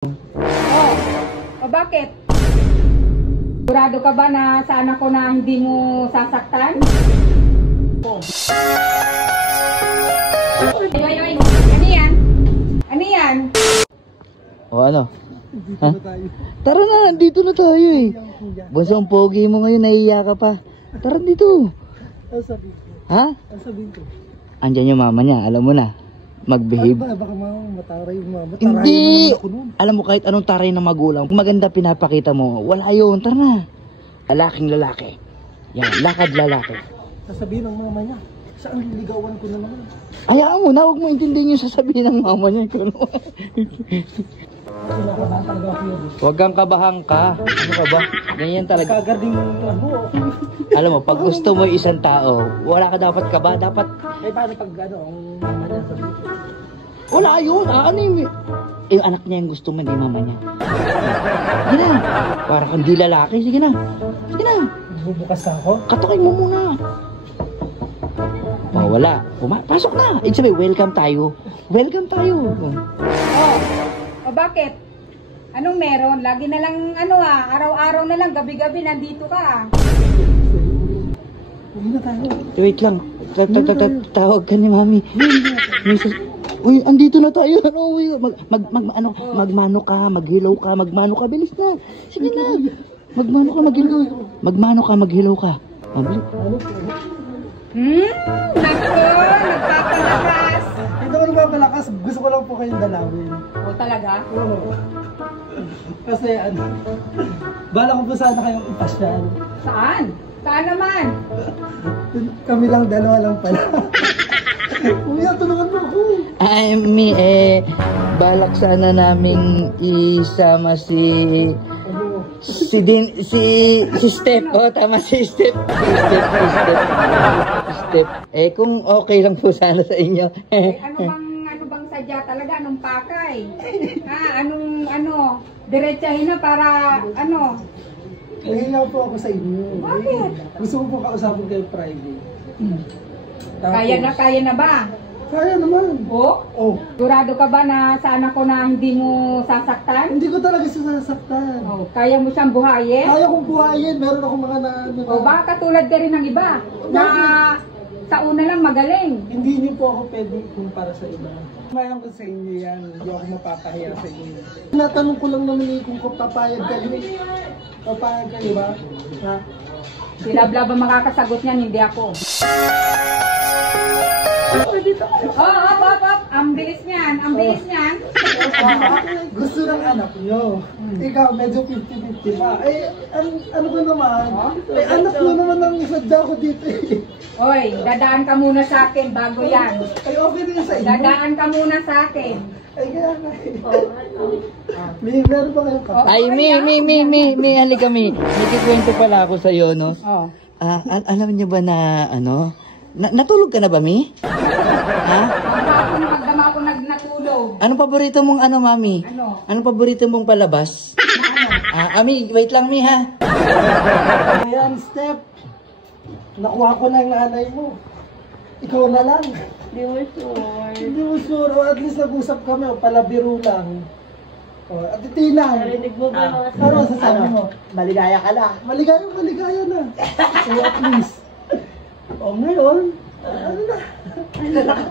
Oh, o bakit? Sigurado ka ba na sana ko na hindi mo sasaktan? Oh. Ay, ano yan? Ano yan? O ano? Ha? Tara na, dito na tayo eh. Bunso, ang pogi mo ngayon, nahiya ka pa. Tara dito. Ano sabihin ko? Ha? Ano sabihin ko? Andyan yung mama niya, alam mo na. Mag-behave. Ano ba? Baka mataray yung mama. Hindi! Ako nun. Alam mo, kahit anong taray ng magulang, kung maganda pinapakita mo, wala yun. Tara na. Lalaking lalaki. Yan, lakad lalaki. Sasabihin ng mama niya. Siya ang liligawan ko naman. Hayaan mo na, huwag mo intindihin yung sasabihin ng mama niya. Kinakabahan talaga ako yun. Huwag kang kabahan ka. Ano ka ba? Ganyan talaga. Kagarding mo yung mo. Alam mo, pag gusto mo isang tao, wala ka dapat ka ba? Dapat, Eh paano pag ano, ang mama niya sabihin ko? wala yun. Ano yung anak niya yung gusto mo, hindi mama niya. Sige na. Para kang di lalaki. Sige na. Sige na. Bubukas ako? Katukin mo muna. Oh, wala. Pasok na. Ibig sabihin, welcome tayo. Welcome tayo. Oh, o bakit? Anong meron? Lagi na lang araw-araw na lang, gabi-gabi nandito ka. Huwag na tayo. Wait lang. Tawag ka ni mami. Uy, andito na tayo. Ano, uy, magmano ka, maghilaw ka, magmano ka. Bilis na. Sige na. Magmano ka, maghilaw. Magmano ka, maghilaw ka. Mabilis. Nako, nagpapalakas. Hindi ako nagpapalakas. Gusto ko lang po kayong dalawin. O talaga? Oo. Kasi ano, bala ko po sana kayong ipasyal. Saan? Saan naman? Kami lang, dalawa lang pala. Kuya, tulungan mo ako. Balak sana namin isama si Step. Oh, tama si Step. Step. Kung okay lang po sana sa inyo. Ano bang sadya talaga? Anong pakay? Diretsahin na para Nahilaw po ako sa inyo. Bakit? Gusto ko po kausapin kayo private. Tapos, Kaya na ba? Kaya naman. Oh? Oh, Sigurado ka ba na sana ko na hindi mo sasaktan? hindi ko talaga sasaktan. Oh, kaya mo siyang buhayin? Kaya kong buhayin. Meron akong mga O baka katulad ka rin ng iba na sa una lang magaling. Hindi niyo po ako pwede kumpara sa iba. Mayroon ko sa inyo yan. Hindi ako mapapahiya sa inyo. Tinatanong ko lang naman kung papayag kayo. Papayag kayo ba? Ha? Si Labla ba makakasagot niyan? Hindi ako. Op. Ang bilis niyan. Gusto ng anak nyo. Ikaw, medyo 50-50 pa. Ano ko naman? Anak mo naman ang isadya ko dito eh. Oy, dadaan ka muna sa akin bago yan. Okay rin sa inyo. Dadaan ka muna sa akin. Kaya nga eh. Meron ba kayong kapatid? Ay, mi, halika mi. May kikwento pala ako sa'yo, no? Oh. Alam niyo ba na, natulog ka na ba, mi? Ha? Magdama ako natulog. Anong paborito mong mami? Ano? Anong paborito mong palabas? Mi, wait lang, mi, ha? Ayan, Step. Nakuha ko na yung nanay mo. Ikaw na lang. Hindi mo sure. Hindi mo sure. O, at least nag-usap kami. O, palabiro lang. O, at Tina. Narinig mo ba? Ano sasabi mo? Maligaya ka na. Maligaya na. So, at least. O, ngayon, ano na?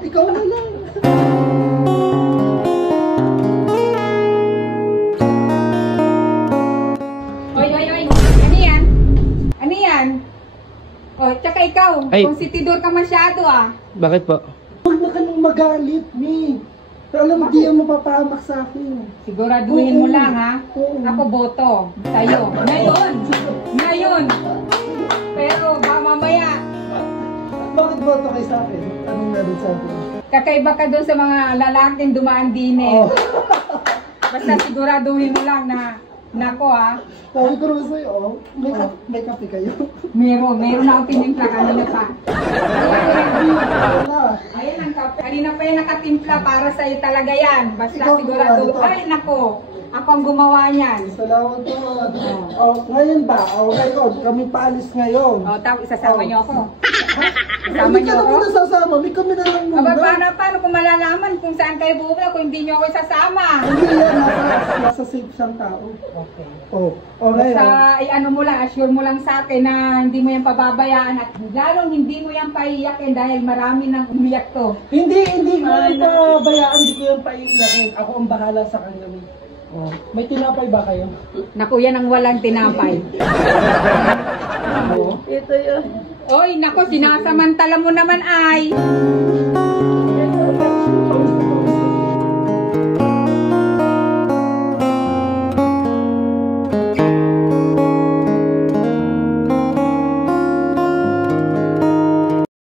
Ikaw na lang. Oy. Ano yan? O, tsaka ikaw, Ay. konsentidor ka masyado Bakit po? Huwag na ka nang magalit, Mi. Pero alam mo, di ang mapapahamak sa akin. Siguraduhin mo Oo. lang Oo. Ako boto. Sa'yo. Ngayon. Pero mamaya, Bakit ba ito kayo sa akin? Anong meron sa akin? kakaiba ka doon sa mga lalaking dumaan din eh. Oh. Basta siguraduhin mo lang na, nako Sabi ko naman sa'yo, may kape kayo? meron na akong tinimpla kanina pa. Wala. Ayan ang kape. Kanina pa yung nakatimpla para sa'yo talaga yan. Basta Ikaw sigurado. gumawa nito. Ay nako, ako ang gumawa niyan. Salamat po. Ngayon ba? Ngayon, kami paalis ngayon. O, tapos isasama niyo ako. Sama Hindi niyo ka na ako? muna sasama, may kami na lang muna. Aba, paano ko malalaman kung saan kayo pupunta kung hindi niyo ako isasama? Hindi yan, nasa safe siyang tao. Okay. Oh, okay. Basta, ano mo lang, assure mo lang sa akin na hindi mo yan pababayaan at lalong hindi mo yan paiyakin dahil marami nang umiyak to. Hindi ko yan pabayaan, hindi ko yan paiiyakin. Ako ang bahala sa kanya. Oh. May tinapay ba kayo? Naku, yan ang walang tinapay. Oo. Oy, naku, sinasamantala mo naman ay.